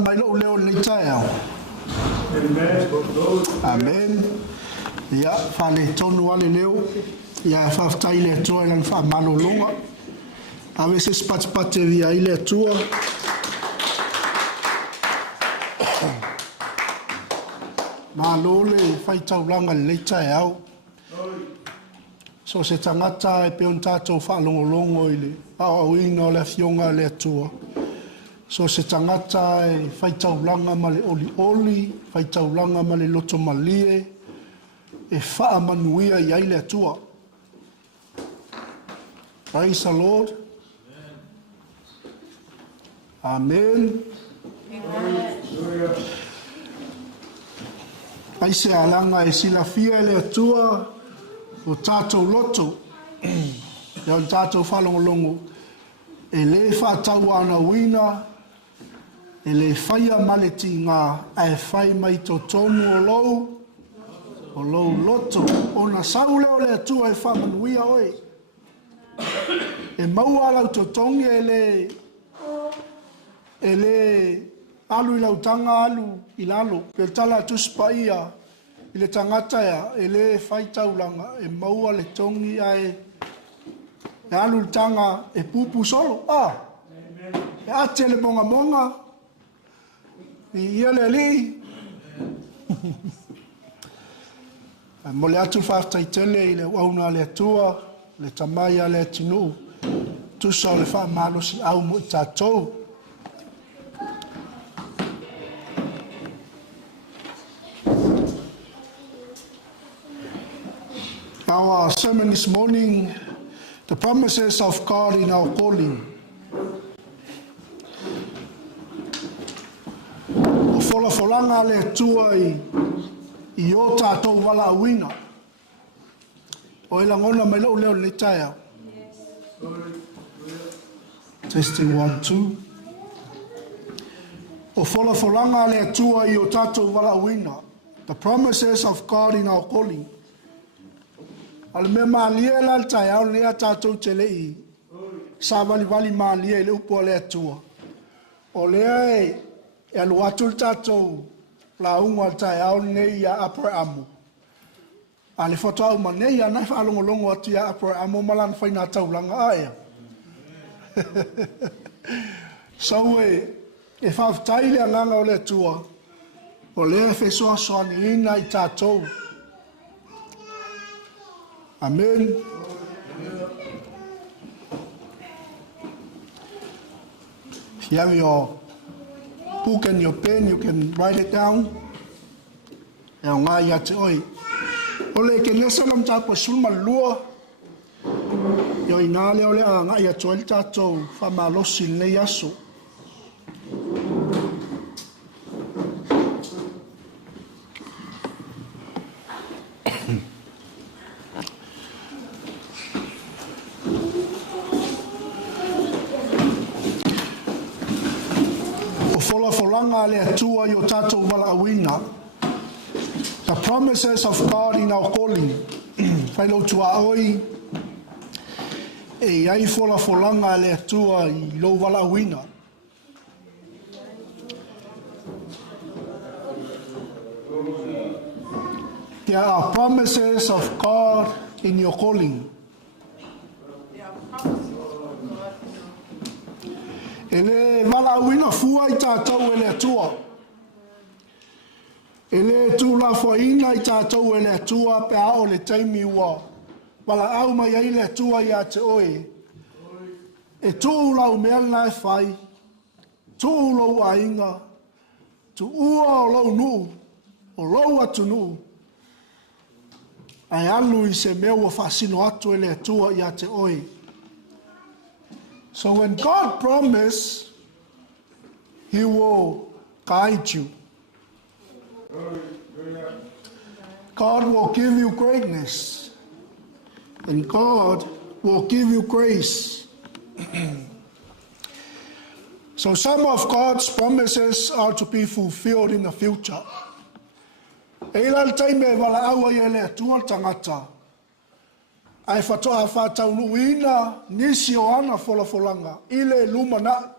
mai lo leo le tae. Amen. Ya fale tonu ale leo. Ya whaftai le atua ilan wha malolonga. A veces patipate via ile atua. Malole whaitaulanga le tae au. So se tangata e peon tātou whaalongolongo ile. Au ina o le fionga le atua. So se tangata e whaitaulanga ma le oli, whaitaulanga ma le loto malie, e whaamanuia i aile atua. Praise the Lord. Amen. Amen. Ai se alanga e sila fia le atua o tātou loto. E o tātou whalongolongo. E le whātau ana wina, e le whaia maleti ngā e whai mai to tonu o lou loto. O na sau leo le atua e whamanuia oi. E maua lau to tongi e le alu i lau tanga alu i lalo. Pe tala tuspa ia i le tangata ia e le whai taulanga. E maua le tongi ai e alu tanga e pupu solo. E ate le monga monga. I ia le li. Mo le atu whaftai tele i le wauna le atua, le tamaia le atinu. Tusa o le wha malosi au mo i tātou. Our sermon this morning, the promises of God in our calling. O wholafolanga le tua i o tātou wala awina. O ilangona mai lau leo le taia. Testing 1, 2. O wholafolanga le tua i o tātou wala awina. The promises of God in our calling. Al me malia la taia o lea tātou te lei. Sa wali malia i le upo le atua. O lea e alu atul tātou la unga taia o nei a Abraamu. A le whata au ma nei a nai whaalongolongo ati a Abraamu malan whaina taulanga aia. So e whaftai le anganga o le atua. O lea whesoa soani ina i tātou. Amen. If you have your book and your pen, you can write it down. E o ngā ia te oi. O le ke nesa lam tāpua sulma lua. I o ina leo le a ngā ia te oi tātou whamalosi nei aso. The promises of God in our calling. Whailo tua oi. E ai wholanga le atua I lo wala wina. There are promises of God in your calling. Ele wala wina fua I tātou ele atua. Ele tūla whaina I tātou ele atua pe ao le taimi ua. Wala au mai ai le atua I a te oe. E tūla u mea nai whai. Tūla u a inga. Tu ua o lau nu. O lau atu nu. Ai alu I se mea ua whasino atu ele atua I a te oe. So when God promised, He will guide you. God will give you greatness. And God will give you grace. So some of God's promises are to be fulfilled in the future. Eilal taime wala awa yele atua tangata. Ai whatoa whatau nuina nisi o ana wholafolanga. Ile lumana.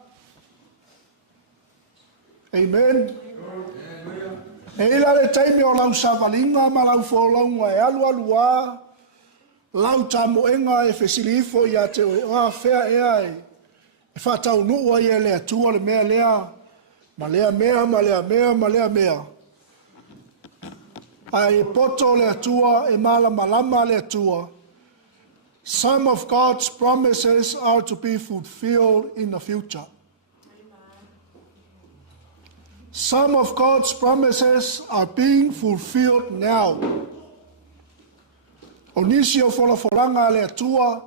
Amen. E ila le taimi o lau savalinga ma lau fōlaunga e alu alua, lau tamoenga e fesilifo i a te oa whea ea e whatau nua i e lea tua le mea lea, ma lea mea, ma lea mea, ma lea mea. A e poto lea tua e malama lea tua. Some of God's promises are to be fulfilled in the future. Some of God's promises are being fulfilled now. O nisi o wholafolanga lea tua,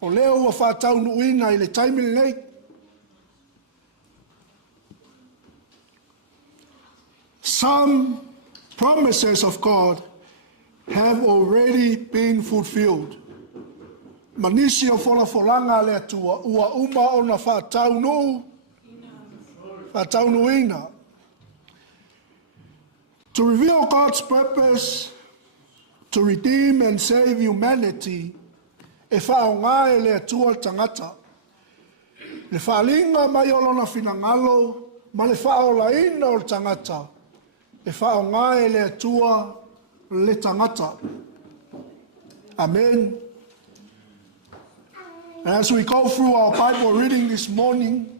o leo ua whātau nuina I le taimi nei. Some promises of God have already been fulfilled. Manisi o wholafolanga lea tua, ua uma o na whātau nuina. To reveal God's purpose to redeem and save humanity, e whaonga e lea tua tangata. Le whaalinga mai o lona finangalo, ma le whaolaina o tangata. E whaonga e lea tua le tangata. Amen. And as we go through our Bible reading this morning,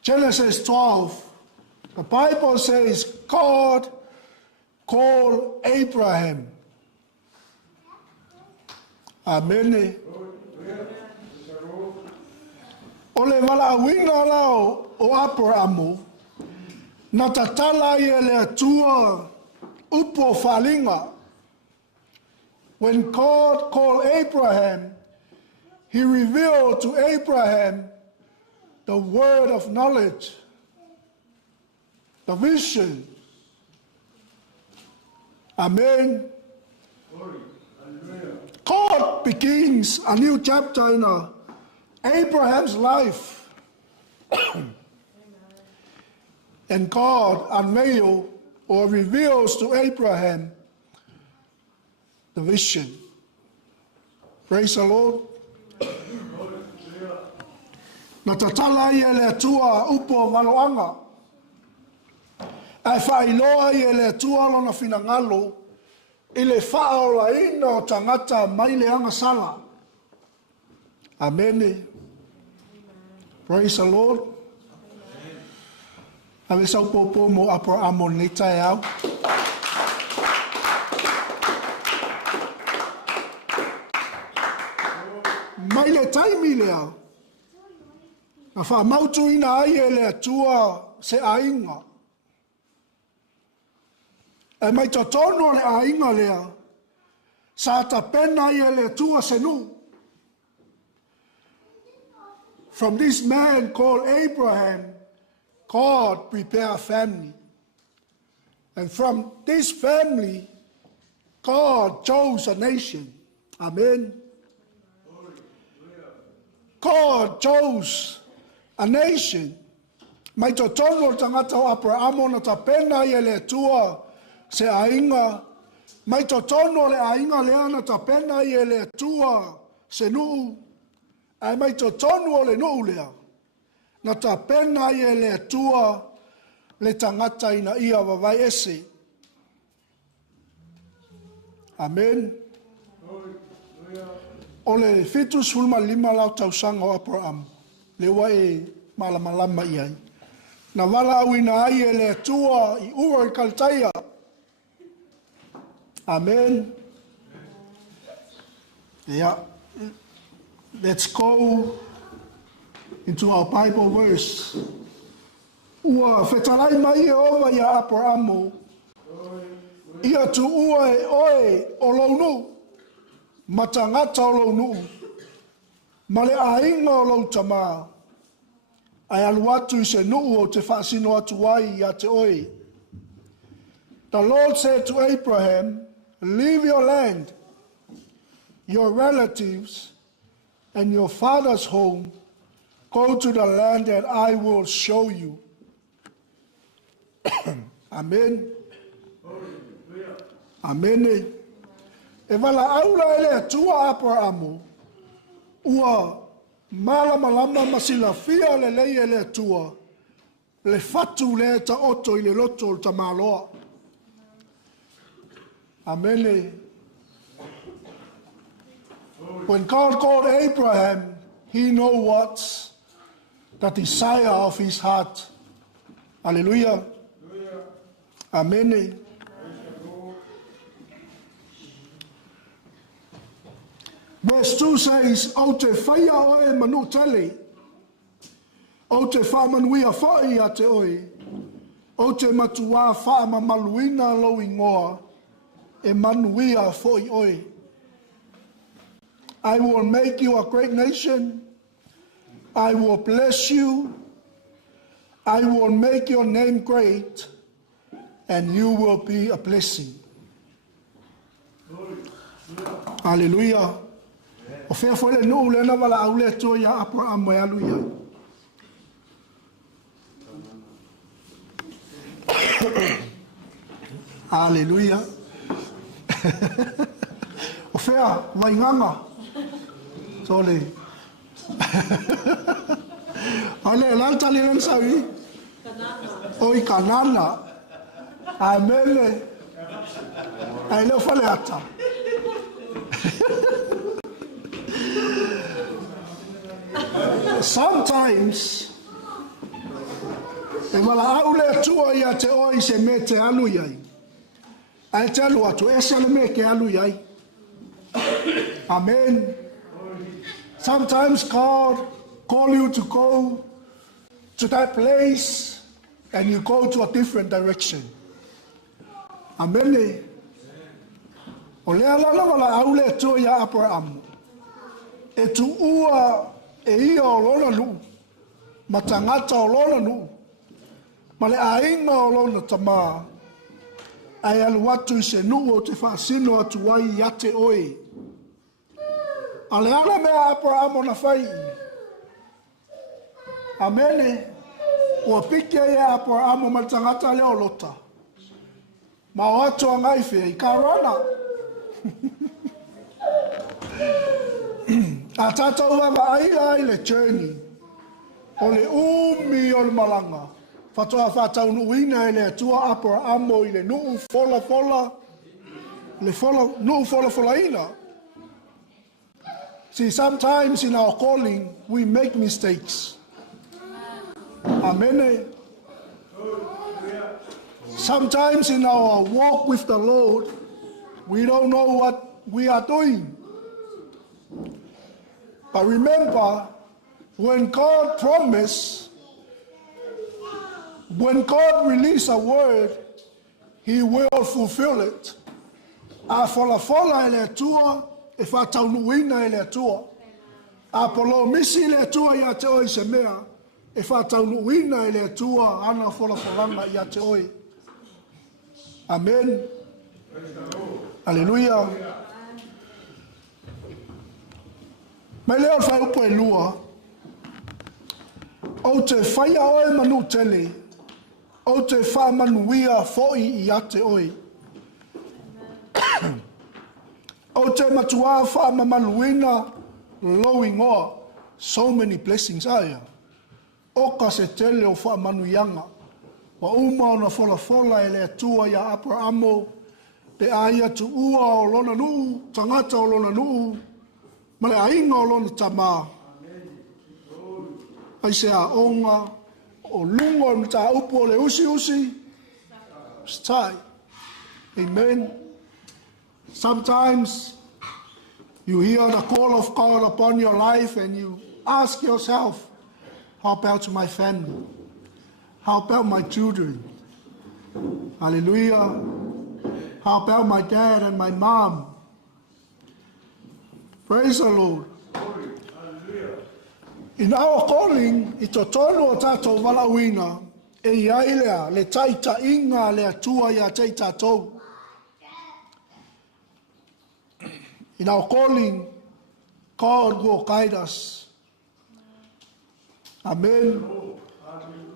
Genesis 12, the Bible says, God called Abraham. Amen. O le wala awina lao o Abrahamu, na tatala I le atua upo whalinga. When God called Abraham, He revealed to Abraham the word of knowledge, the vision. Amen. God begins a new chapter in Abraham's life. And God unveils or reveals to Abraham the vision. Praise the Lord. Na tatala I le atua upo maloanga. Ai whailoa I le atua lona finangalo I le whaolaina o tangata mai le anga sala. Amen. Praise the Lord. Ave sau popo mo Abraham nei tai au. Mai le taimi lea. Na wha mautu ina ai e le atua se ainga. E mai totono le ainga lea. Sa ta pena I e le atua se nu. From this man called Abraham, God prepared a family. And from this family, God chose a nation. Amen. God chose a nation. Mai totono tangata o Abrahamo na ta pena I le tua se ainga. Mai totono le ainga lea na ta pena I le tua se nuu. Ai mai totono le nuu lea. Na ta pena I le tua le tangata ina ia wawai ese. Amen. O le fitu sulma lima lau tausanga o Abraham. Le wai malamalama I ai. Na wala awina ai e le tua I ua I kaltaia. Amen. Yeah. Let's go into our Bible verse. Ua fetalai mai e ova ia Abrahamo. Ia tu ua e oe o launu. Matangata o launu. Male ainga o lau tamaa. Ai alu atu I se nuu o te whaasino atu wai ia te oe. The Lord said to Abraham, leave your land, your relatives, and your father's home. Go to the land that I will show you. Amen. Amen. E wala aula ele atua Abrahamo. Ua malama masila fia le lei ele atua. le fatu le ta oto i le loto o ta maloa. Amen. When God called Abraham, he know what's the desire of his heart. Hallelujah. Amen. Verse 2 says, O te whaia oe manu tele, o te whamanuia whai a te oe, o te matua whamamaluina lo ingoa, e manuia whai oe. I will make you a great nation. I will bless you. I will make your name great, and you will be a blessing. Hallelujah. O whea whele nuu lena wala au le toa ia Abraham mai alu ia. Hallelujah. O whea wainganga. Sole. Ale lanta le len sawi. Oi kanana. Amele. Ai le fale ata. Sometimes, e wala au le tua ia te oi se me te alu iai. Ai te alu atu, e se le me ke alu iai. Amen. Sometimes God call you to go to that place and you go to a different direction. Amen. O lea lala wala au le tua ia Abraham. E tu ua e ia o lona nu, ma tangata o lona nu, ma le ainga o lona tama, ai alu atu I se nu o te whaasino atu wai I ate oe. A le ana mea Abraham o na whai. Amene, ua pike ia Abraham o ma tangata leo lota. Ma o atu a ngai whea I karana. A tātou wawa ai le journey, o le umi o le malanga, whatoa whatau nuina I le atua Abraham o I le nuu fola, le nuu fola ina. See, sometimes in our calling, we make mistakes. Amen. Sometimes in our walk with the Lord, we don't know what we are doing. But remember, when God promised, when God released a word, He will fulfill it. A fola ele atua, e whataunuina ele atua. A polo misi ele atua ia te oi se mea, e whataunuina ele atua, ana fola ia te oi. Amen. Hallelujah. Mai leo whai upo e lua, o te whaia oe manu tele, o te wha manuia foi I ate oe. O te matua wha mamaluina lo ingoa, so many blessings aya. Oka se tele o wha manuianga, wa uma o na fola ele atua ia Abrahamo, te aia tu ua o lona nuu, tangata o lona nuu, Male ainga o lona tama. Ai se a onga, o lunga o mta upu o le usi. Stai. Amen. Sometimes you hear the call of God upon your life and you ask yourself, how about my family? How about my children? Hallelujah. How about my dad and my mom? Praise the Lord. In our calling, I to tonu o tātou walawina, e iai lea, le taita inga le atua ia te tātou. In our calling, God will guide us. Amen.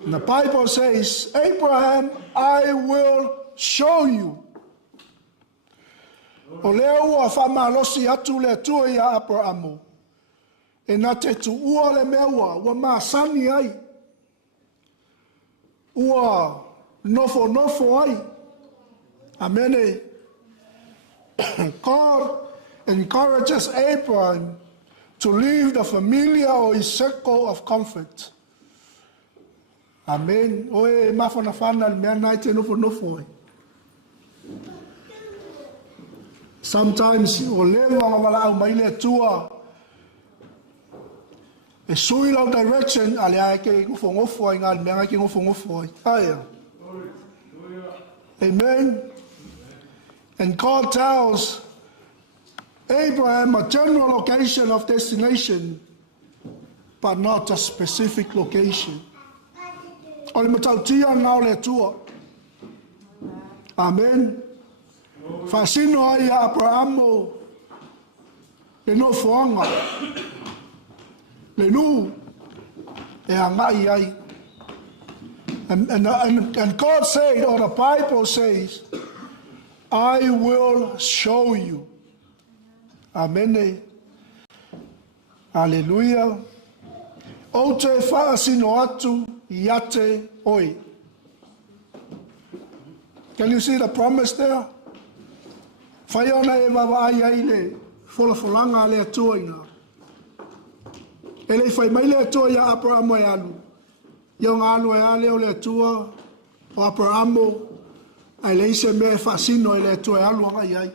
And the Bible says, Abraham, I will show you. O leo ua whamalosi atu le atua ia Abrahamu. E nā te tu ua le mea ua masani ai. O le ua whamalosi atu le atua ia Abrahamu. E nā te tu ua le mea ua masani ai. ua nofo ai. Amen. God encourages Abraham to leave the familiar or his circle of comfort. Amen. Oe mawhanawhana mea nai te nofo ai. Sometimes o lewa wala au maile atua e sui lau direction ale ai ke ngofo ai ngā mea ke ngofo ai. Aya. Amen. And God tells Abraham a general location of destination, but not a specific location. Ole matautia nao le atua. Amen. Fasino ai a Abrahamo le no foanga le nu e angai ai. And God said, or the Bible says, I will show you. Amen. Hallelujah. O te whaasino atu iate oi. Can you see the promise there? Whaiona e wawa ai ai le wholawholanga le atua ina. E le whai mai le atua ia Abrahamo e alu. Iau ngā anu e ale o le atua o Abrahamo ai le ise me whaasino e le atua e alu anga ai.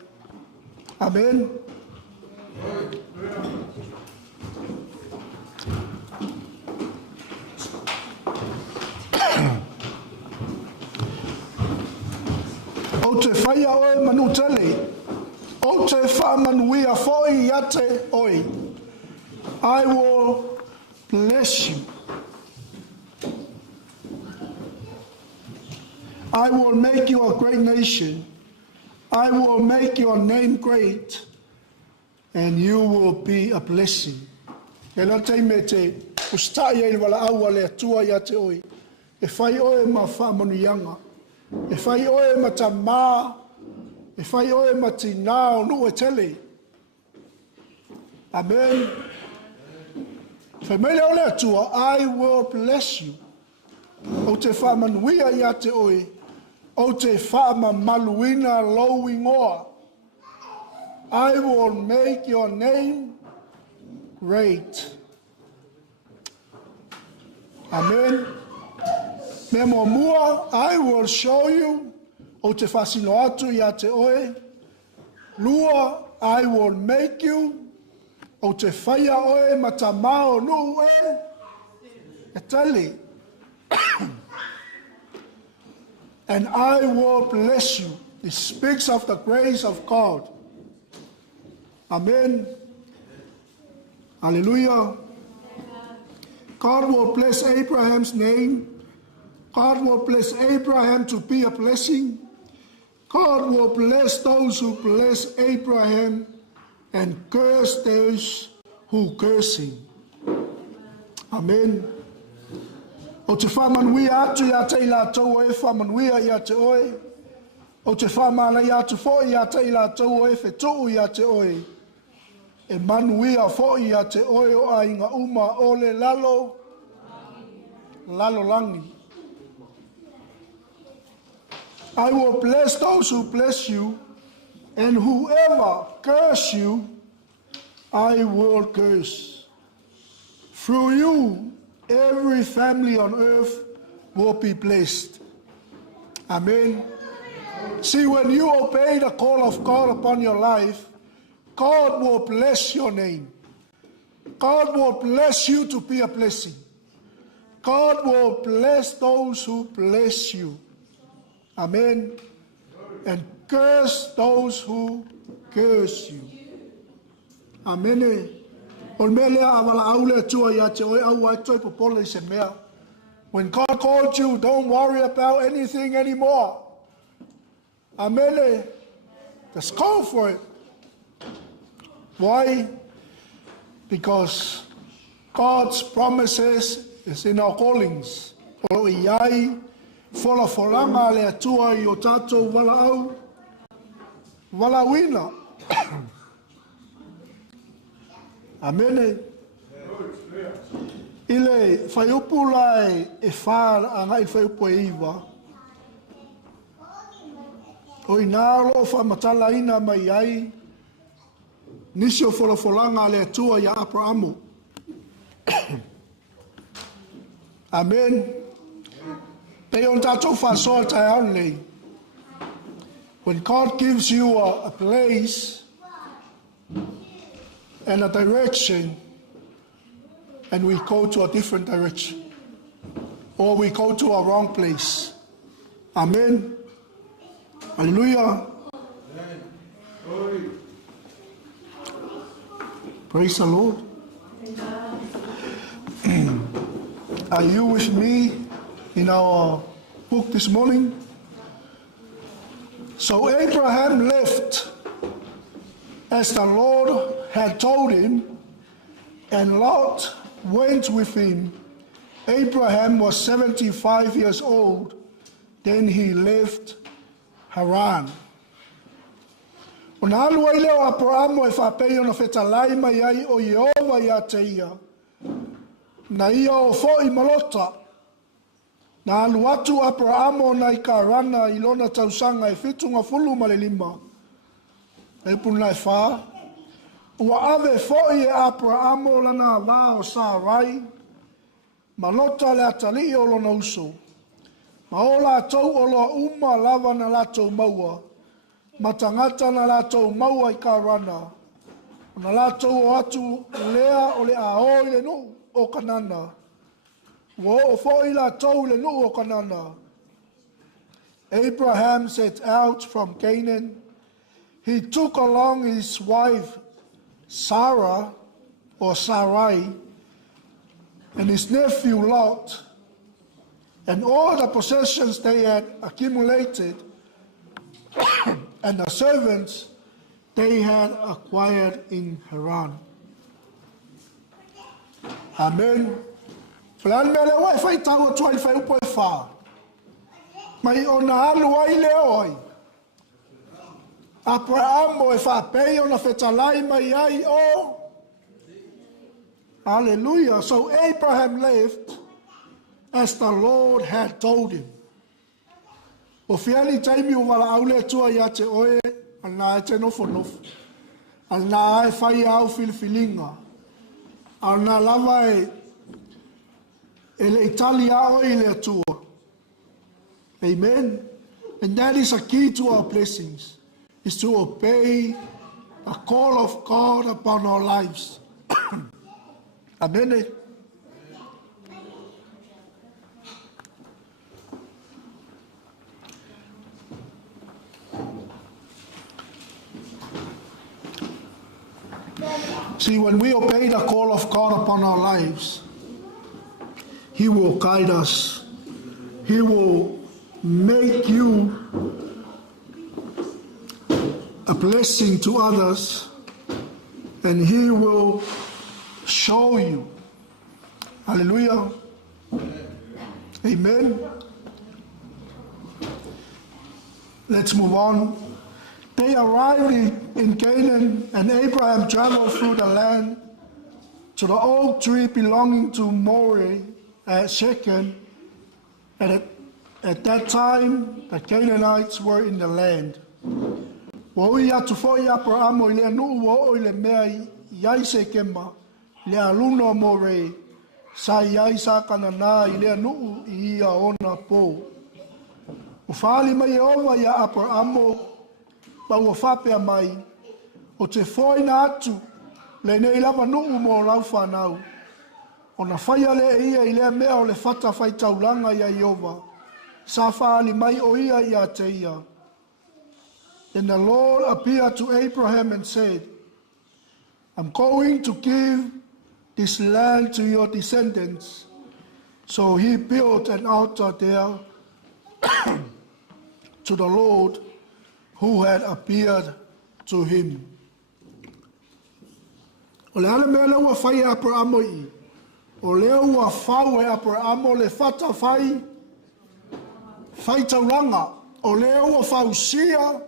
Amen. O te whaia oe manu tele, o te whaamanuia foi iate oi. I will bless you. I will make you a great nation. I will make your name great, and you will be a blessing. E la te me te ustai e wala aua le atua iate oi. E whai oe ma whaamanuianga. E whai oe ma ta mā, e whai oe ma ti nāo nu e tele. Amen. Whai mele o le atua, I will bless you. O te whaamanuia ia te oe, o te whaamamaluina lau ingoa. I will make your name great. Amen. Me mo mua, I will show you, o te whasino atu ia te oe. Lua, I will make you, o te whaia oe matamao nu e. E tali. And I will bless you. It speaks of the grace of God. Amen. Hallelujah. God will bless Abraham's name. God will bless Abraham to be a blessing. God will bless those who bless Abraham and curse those who curse him. Amen. O te whamanuia atu ia te ila tau e whamanuia ia te oe. O te whamalai atu fo ia te ila tau e whetuu ia te oe. E manuia fo ia te oe o a inga uma o le lalo langi. I will bless those who bless you, and whoever curse you, I will curse. Through you, every family on earth will be blessed. Amen. See, when you obey the call of God upon your life, God will bless your name. God will bless you to be a blessing. God will bless those who bless you. Amen. And curse those who curse you. Amen. When God called you, don't worry about anything anymore. Amen. Just go for it. Why? Because God's promises is in our callings. Whalafolanga le atua I o tātou wala au, wala wina. Amen. Ile whaiupula e whāra anga I whaiupu e iwa. O I nālo whamatala ina mai ai, nisi o wholofolanga le atua ia Abrahamo. Amen. Pei on tātou whasoa tai au nei. When God gives you a place and a direction, and we go to a different direction, or we go to a wrong place. Amen. Hallelujah. Praise the Lord. Are you with me in our book this morning? So Abraham left as the Lord had told him, and Lot went with him. Abraham was 75 years old. Then he left Haran. O nā alua I leo Abraham e whapei ona whetalai mai ai o Yehova ia te ia. Na ia o fo'i malota. Nā alu atu Abraham o nai karana I lona tausanga e whitunga fulu ma le lima. E puna e wha. Ua ave fo'i e Abraham o lana wā o Sarai. Malota le atali o lona uso. Ma o lātou o loa uma lava na lātou maua. Matangata na lātou maua I karana. Na lātou o atu lea o le ao I le no o kanana. Wo o fo'i lātou le no o kanana. Abraham set out from Canaan. He took along his wife Sarah or Sarai and his nephew Lot and all the possessions they had accumulated and the servants they had acquired in Haran. Amen. Flan mele wai fai tau tuai fai upo e wha. Mai o na alu ai leo ai. Abraham o e wha pei o na whetalai mai ai o. Hallelujah. So Abraham left as the Lord had told him. O whiani taimi o wala aule tua ia te oe, ana e te nofo nofo. Ana e whai au filifilinga. Ana lava e le Italia o I le atua. Amen. And that is a key to our blessings, is to obey the call of God upon our lives. Amen. See, when we obey the call of God upon our lives, He will guide us. He will make you a blessing to others, and He will show you. Hallelujah. Amen. Let's move on. They arrived in Canaan, and Abraham traveled through the land to the oak tree belonging to Moreh at Shechem. At that time, the Canaanites were in the land. Wa ia tu foi Abraham o le nu o le mea iai Shekema, le aluna Moreh, sa iai sa kanana I le nu I ia ona po. Ufali mai Yehova ia Abraham pa ua whapea mai, o te foi na atu, le nei lava nuu mo lau whanau. O na whaia le ia I lea mea o le whata whai taulanga ia Yehova, sa whaali mai o ia ia te ia. Then the Lord appeared to Abraham and said, I'm going to give this land to your descendants. So he built an altar there to the Lord who had appeared to him. O le ale mea le ua whai Abraham I. O leo ua whau e Abraham le whata whai tauranga. O leo ua whau sia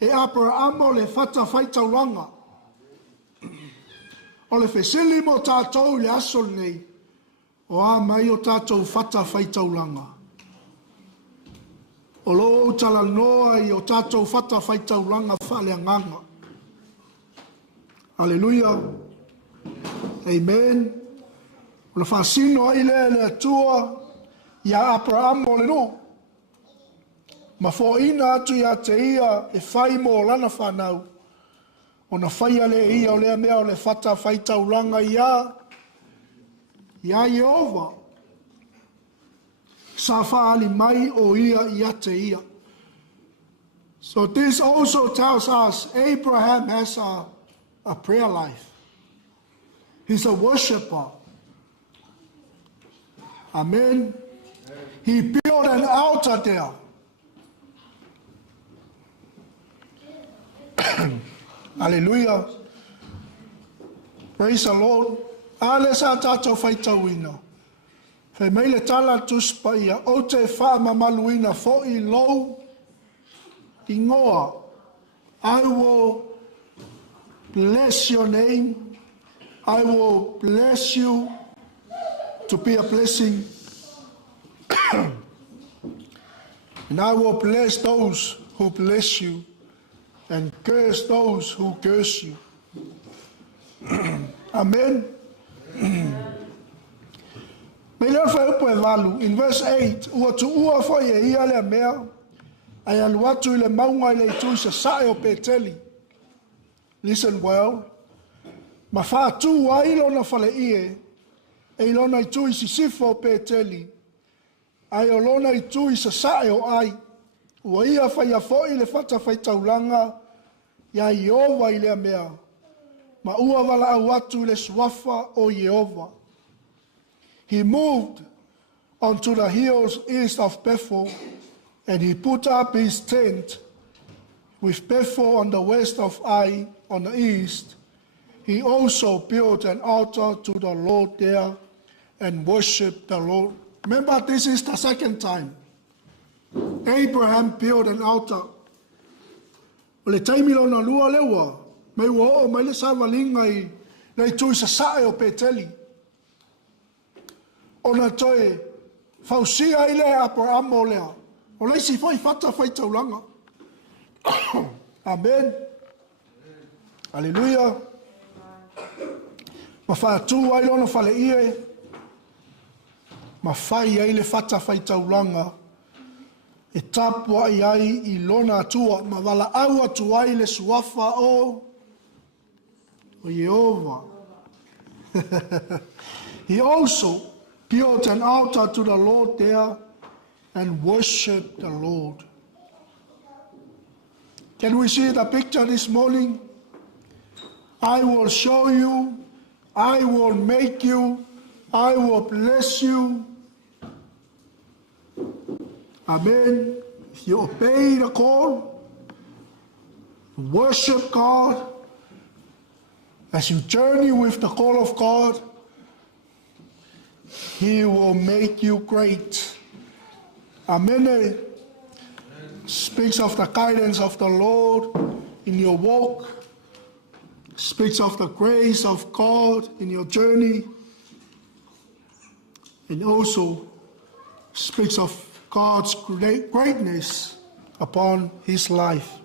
e Abraham le whata whai tauranga. O le whesili mo tātou le asol nei. o a mai o tātou whata whaitaulanga. O lo tala noa i o tātou whata whaitaulanga whaleanganga. Hallelujah. Amen. O na whasino ai le atua ia Abraham o le no. Ma fo ina atu ia te ia e whai mo lana whanau. O na whaia le ia o lea mea o le whata whaitaulanga ia Jehova. Sa whaali mai o ia te ia. So this also tells us Abraham has a prayer life. He's a worshipper. Amen. He built an altar there. Hallelujah. Praise the Lord. Ale sa tātou whaitauina. Whai meile tala tuspa ia o te wha mamaluina fo I lou I ngoa. I will bless your name. I will bless you to be a blessing. And I will bless those who bless you and curse those who curse you. Amen. In verse 8, ua tu ua foi e ia le mea, ai alu atu I le maunga I le itu sa sae o peteli. Listen well. Ma whātu wa ilona whale ie, e ilona itu I sisifo o peteli. Ai o lona itu I sa sae o ai, ua ia whai a foi le whata whai taulanga, ia Jehova I le mea. Ma ua wala au atu le suafa o Jehova. He moved onto the hills east of Bethel, and he put up his tent with Bethel on the west of Ai on the east. He also built an altar to the Lord there and worshipped the Lord. Remember, this is the second time Abraham built an altar. O le taimilo na lua lewa, mai ua o mai le sawalinga I nei tui sa sae o peteli. O na toe fausia I le Abraham o lea. O leisi fai fata fai taulanga. Amen. Hallelujah. Ma whaatu ai lona whale ie. Ma whai ai le fata fai taulanga. E tapua ai I lona atua. Ma wala au atu ai le suafa o Jehova. He also built an altar to the Lord there and worshiped the Lord. Can we see the picture this morning? I will show you, I will make you, I will bless you. Amen. If you obey the call, worship God, as you journey with the call of God, He will make you great. Amen. Speaks of the guidance of the Lord in your walk. Speaks of the grace of God in your journey. And also speaks of God's greatness upon his life.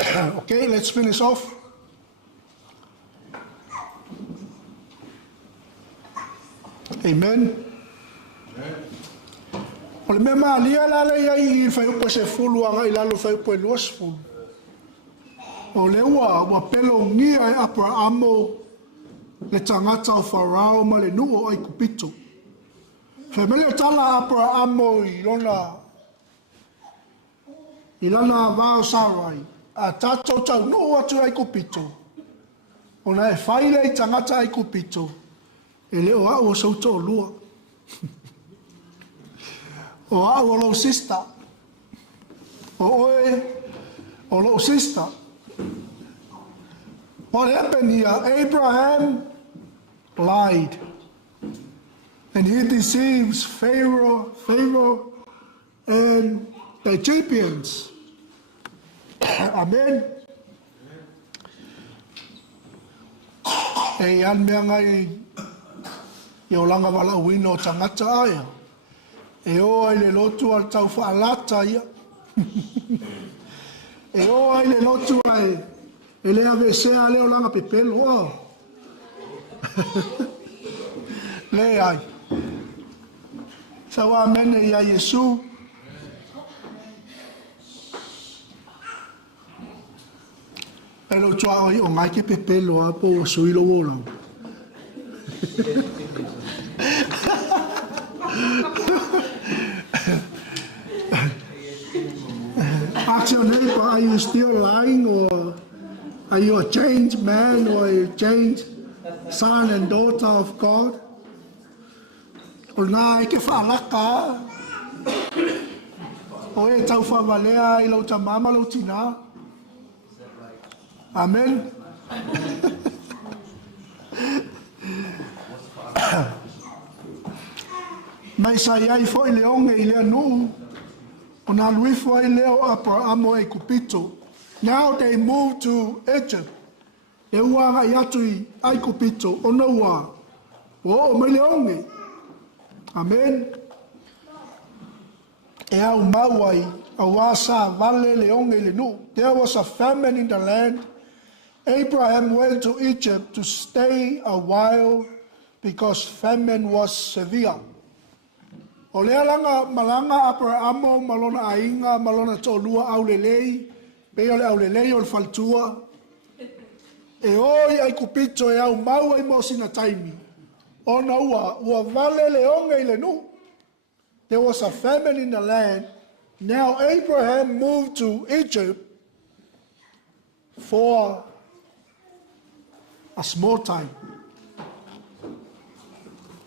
Okay, let's finish off. Amen. O le mea maalia lale iai I whaiupa se fulu anga I lalo whaiupa luas fulu. O le ua pelo ngia e Abrahamo le tangata o Farao ma le nuo ai kupito. Whamele tala Abrahamo I lana vao Sarai. A tatou tau nuo atu ai kupito. O na e whaile I tangata ai kupito. E leo a o sauto o lua. O a o lo sister. O oe o lo sister. What happened here? Abraham lied. And he deceives Pharaoh and the Egyptians. Amen. E an mea ngai I o langa wala uina o tangata aia. E o ai le lotu al tau whaalata ia. E o ai le lotu ai. E lea vesea leo langa pepelo o. Le ai. Sa wa mene ia Yesu. E lo tua oi o ngai ke pepelo a po o suilo wola. Ask your neighbor, are you still lying, or are you a changed man, or a changed son and daughter of God? O nā e ke whaalaka. O e tau whamalea I lau ta mama lau tina. Amen. Mai sa iai fo I leonge I lea nuu. O nā luifo I leo Abraham e kupito. Now they moved to Egypt. E uanga I atu I kupito. O na ua. O mai leonge. Amen. E au mauai. A wasa vale leonge le nu. There was a famine in the land. Abraham went to Egypt to stay a while because famine was severe. O lea langa malanga Abrahamo malona ainga malona tolua au lelei. Pe ole au lelei o le faltua. E oi ai kupito e au mau ai mosina taimi. O na ua vale leonge I le nu. There was a famine in the land. Now Abraham moved to Egypt for a small time.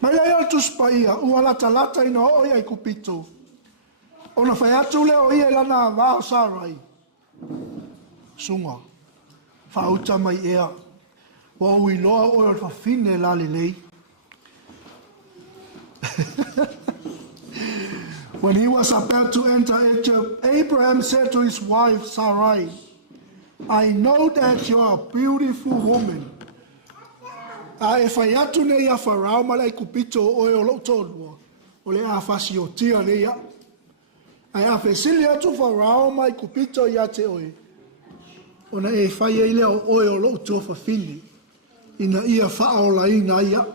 Mai ai atu spaia, ua lata ina oi ai kupito. Ona whai atu leo I e lana vāo Sarai. Sunga. Whauta mai ea. Wa ui loa oi al whawhine la lelei. When he was about to enter Egypt, Abraham said to his wife Sarai, I know that you are a beautiful woman. E whai atu nei a wharau malai kupito o e o lo tōlua. O le a whasi o tia nei a. Ai a whesili atu wharau mai kupito I a te oe. Ona e whai e leo oe o lo tō whawhini. Ina ia whaola ina ia.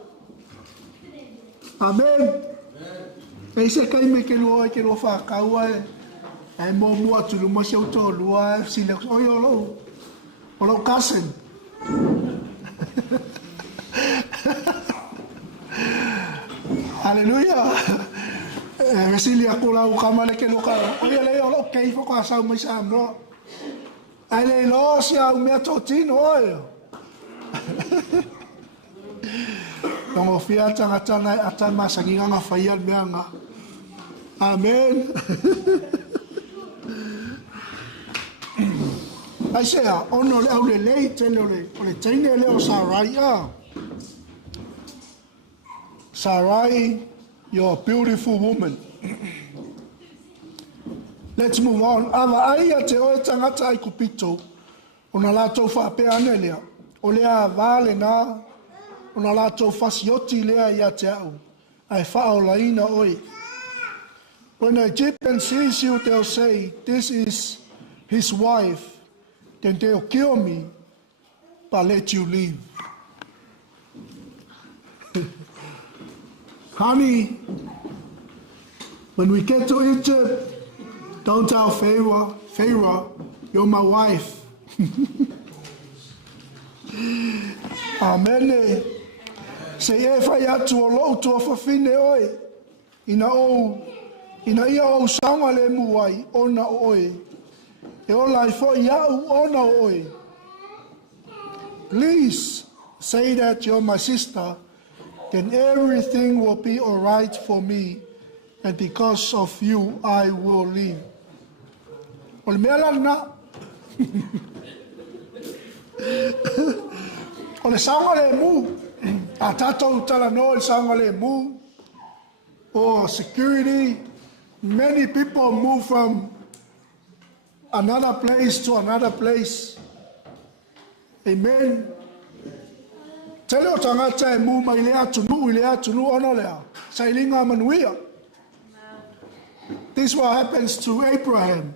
Amen. E se kai me ke lua e ke lua whakaua e. E mō mua tulu mo se o tōlua e sile oe o lo. O lo cousin. Hallelujah. Resili ako lau kamale ke luka. Oia leo lo kei fo ka sau mai sa mo. Ai le lo sia u mea totino oia. Tongo fia tanga tana ata masanginga nga faial mea nga. Amen. Ai sea, ono le au le lei tene o le teine leo Sarai a. Sarai, you're a beautiful woman. Let's move on. Ava aia te oe tangata ai kupito. Ona lātou whapea anelea. O lea vāle nā. Ona lātou whasioti lea ia te au. Ai whaolaina oi. When an Egyptian sees you, they'll say, this is his wife. Then they'll kill me, but let you live. Honey, when we get to Egypt, don't tell Pharaoh, you're my wife. Amen. Se e whai atu o lou tua whawhine oi. Ina ia o sanga le muai, ona oi. E ola I fo iau ona oi. Please say that you're my sister, then everything will be all right for me, and because of you, I will live. O le mea lana. O le sanga le mu. A tatou tala no le sanga le mu. Or security. Many people move from another place to another place. Amen. Tele o tangata e mu mai le atu nu. uilea tunu ono lea. Sailinga manuia. This is what happens to Abraham.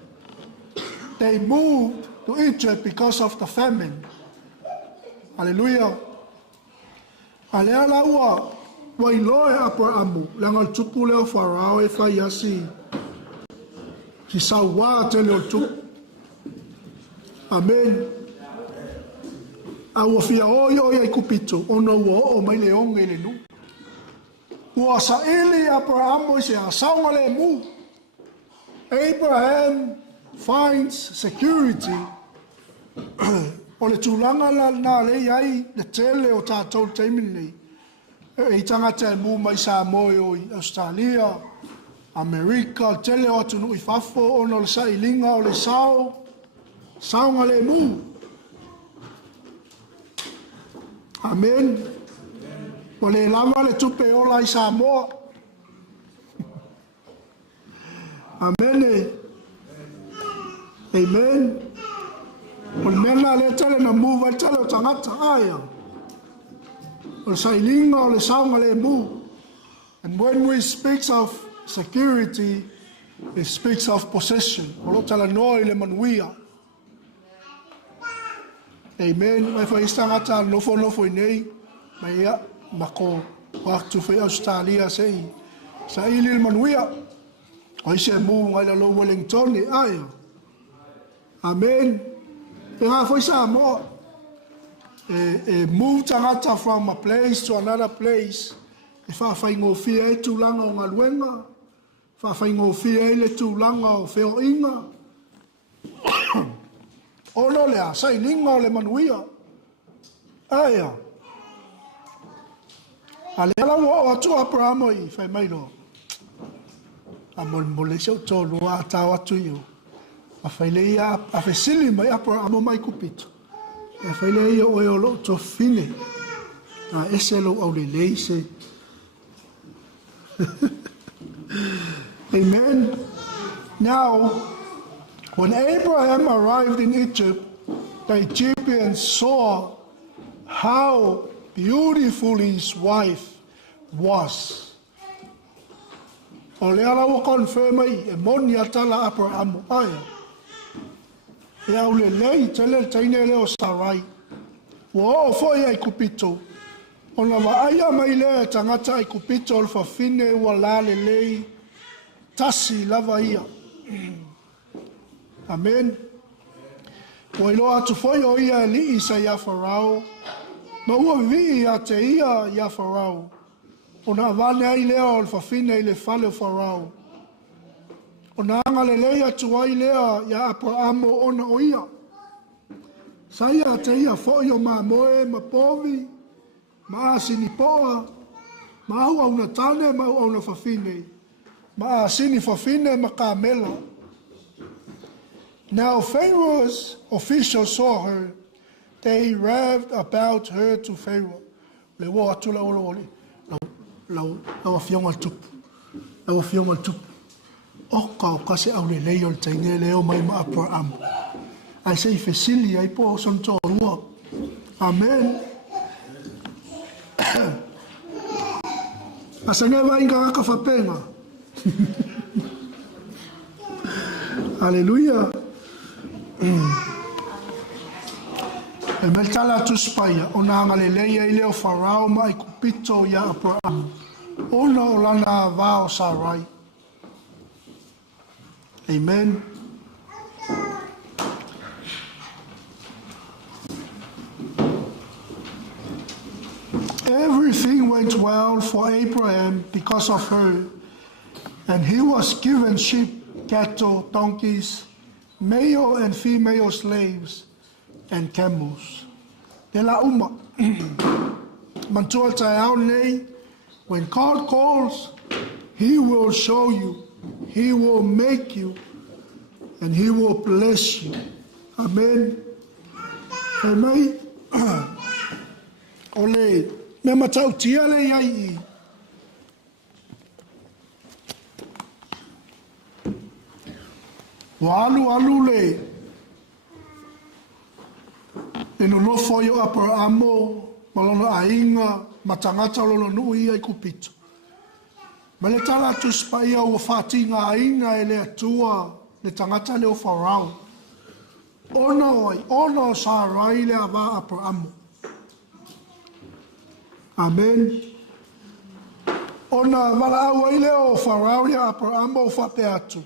They moved to Egypt because of the famine. Hallelujah. Alea laua wailoe Abrahamu langal tupu leo Farao e faiasi. Ki sawa te leo tupu. Amen. Awa fia oio ia kupito ono wo o mai leong ele nu. Ua sa ili Abrahamu se asaunga le mu. Abraham finds security. O le tūlanga na le iai le tele o tātou teimini. E tangata e mu mai Samoa o Australia, Amerika, tele o atu nui fafo ono le sailinga o le sao. Saunga le mu. Amen. O le lama le tupe ola i Samoa. Amen. Amen. O le mena le tele na mu vai tele o tangata aia. O le sailinga o le saunga le mu. And when we speak of security, it speaks of possession. O lo tala noi le manuia. Amen. Mai fai stangata nofo nei. Mai ia mako waktu fai Australia sei. Sa ili le manuia. O ise mu ngai la lo Wellington ni aia. Amen. E ngā fai sa mo. Move tangata from a place to another place. E whawhai ngō fia e tūlanga o ngā luenga. Whawhai ngō fia e le tūlanga o wheo inga. Ono lea, sai linga o le manuia. Aia. A le ala o atu Abrahamo i whai mairo. A mole seu tōnu a tau atu iu. A whai le ia, a whai sili mai Abrahamo mai kupito. A whai le ia o e o lo to fine. A ese lo au le leise. Amen. Now, when Abraham arrived in Egypt, the Egyptians saw how beautiful his wife was. O le ala wa confirm ai e moni atala Abraham aya. E au le lei tele taine le o Sarai. Wa o foi ai kupito. Ona wa aya mai le tangata ai kupito o fafine wa la le lei tasi lava ia. Amen. O ilo atu foi o ia li isa ia Farao. Ma ua vi a te ia Farao. O na vane ai lea o le fafine i le fale o Farao. O na anga le lea tu ai lea ia Abraham o ona o ia. Sa ia te ia foi o ma moe, ma povi, ma asini poa, ma au au na tane, ma au na fafine. Ma asini fafine, ma kamela. Now Pharaoh's officials saw her. They raved about her to Pharaoh. Le wo atu la olo ole. La fionga tupu. La fionga tupu. O kasi au le leo le taine leo mai ma Abraham. Ai sei fesili ai po son to rua. Amen. Asanga va inga ka fapenga. Hallelujah. E meltala tu spaia, ona ngale leia i leo Farao mai kupito ya Abraham. Ona o lana vao Sarai. Amen. Everything went well for Abraham because of her, and he was given sheep, cattle, donkeys, male and female slaves, and camels. De la uma. Mantua tae nei, when God calls, He will show you, He will make you, and He will bless you. Amen. Amen. Ole, me matau tia le iai. Alu le. E no lofo yo Abrahamo, malona ainga, matangata o lolo nui ai kupito. Ma le tala atu spaia ua whatinga aina e le atua le tangata leo wharau. Ona o sa rai le awa Abraham. Amen. Ona wala awa i leo wharau le Abraham o whape atu.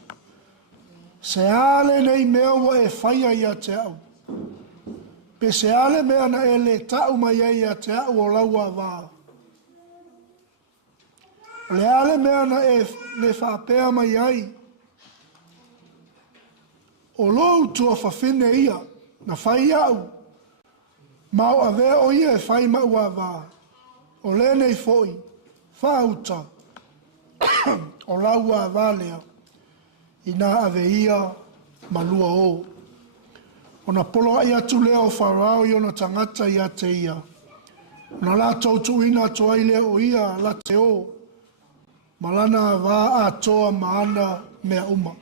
Se ale nei mea wa e whaia ia te au. Pe se ale mea na e le tau mai ia te au o laua wā. Le ale mea na e le whapea mai ai. O lou tua whawhine ia, na whai au. Mau a vea o ia e whai maua wā. O le nei foi, whauta. O laua wā lea. Ina ave ia malua o. O na polo ai atu lea o wharau i o na tangata ia te ia. Na la tautu ina atu ai lea o ia la te o. Malana wā a toa maana mea uma.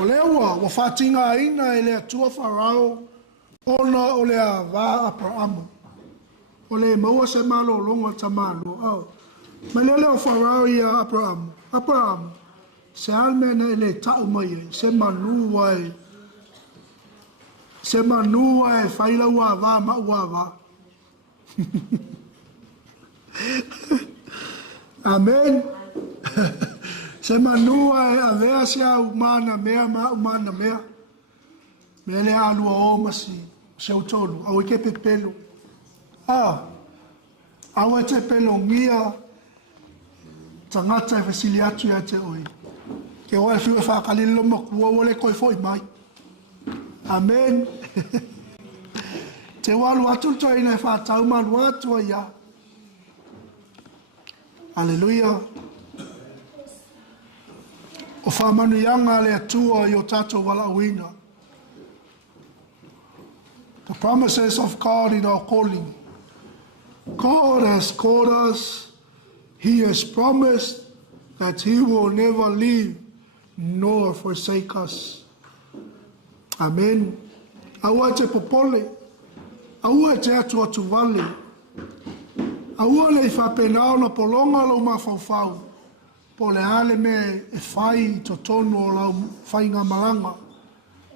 O lea ua, wa whatinga ina e lea tua wharau ona o lea wā Abraham. O lea maua se malo longa tamano. Au. Ma lea o wharau ia Abraham. Abraham. Se almena e le tau mai e, se manua e whaila ua wā ma ua wā. Amen. Se manua e a vea se au mana mea ma umana mea. Mea le alua o masi, se utolu, au e kepe pelo. Au e te pelo ngia tangata e vesili atu ia te oi. Ke oa e whiu e whakalilo makua wale koi foi mai. Amen. Te walu atu toi nei whatau malu atu ia. Hallelujah. O whamanu ianga le atua i o tato wala uina. The promises of God in our calling. God has called us. He has promised that He will never leave nor forsake us. Amen. Aua te popole. Aua te atu atu vale. Aua le whapenao na polonga lau mawhauwhau. Po le ale me e whai to tonu o lau whainga malanga.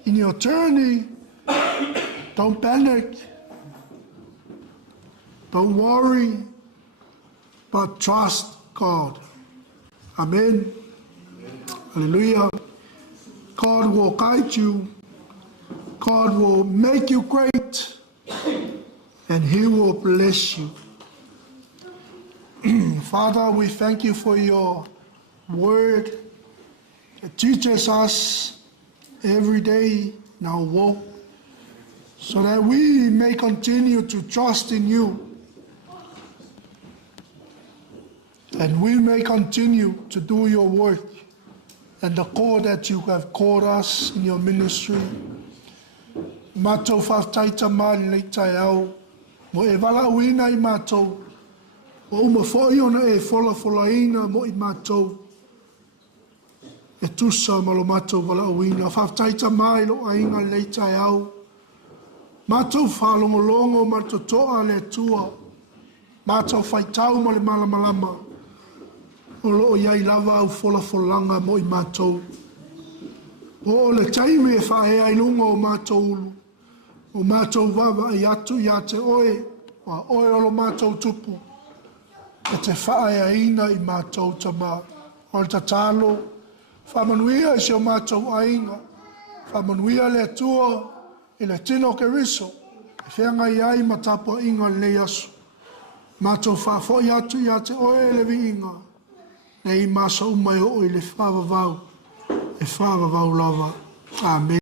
In your journey, don't panic. Don't worry. But trust God. Amen. Hallelujah. God will guide you. God will make you great. And He will bless you. Father, we thank you for your word. It teaches us every day in our walk so that we may continue to trust in you. And we may continue to do your work and the call that you have called us in your ministry. Mātou whataita māli leitai au, mo e wala uina I mātou, o uma whoi ona e whola ina mo I mātou, e tusa malo mātou wala uina, whataita māli lo ainga leitai au, mātou whalongolongo mātou toa le tua, mātou whaitau ma le malamalama, o loo iai lava au whola mo I mātou. O le taimi e whae ai lunga o mātou ulu. O mātou wawa I atu I te oe, wa oe olo mātou tupu. E te whae aina I mātou tama. O le tatalo, whamanuia I seo mātou ainga. Whamanuia le atua, I le tino ke riso. E whianga I ai matapua inga le asu. Mātou whafo I atu I te oe le vi inga. Nei masa umai o I le whawavau. E whawavau lava. Amen.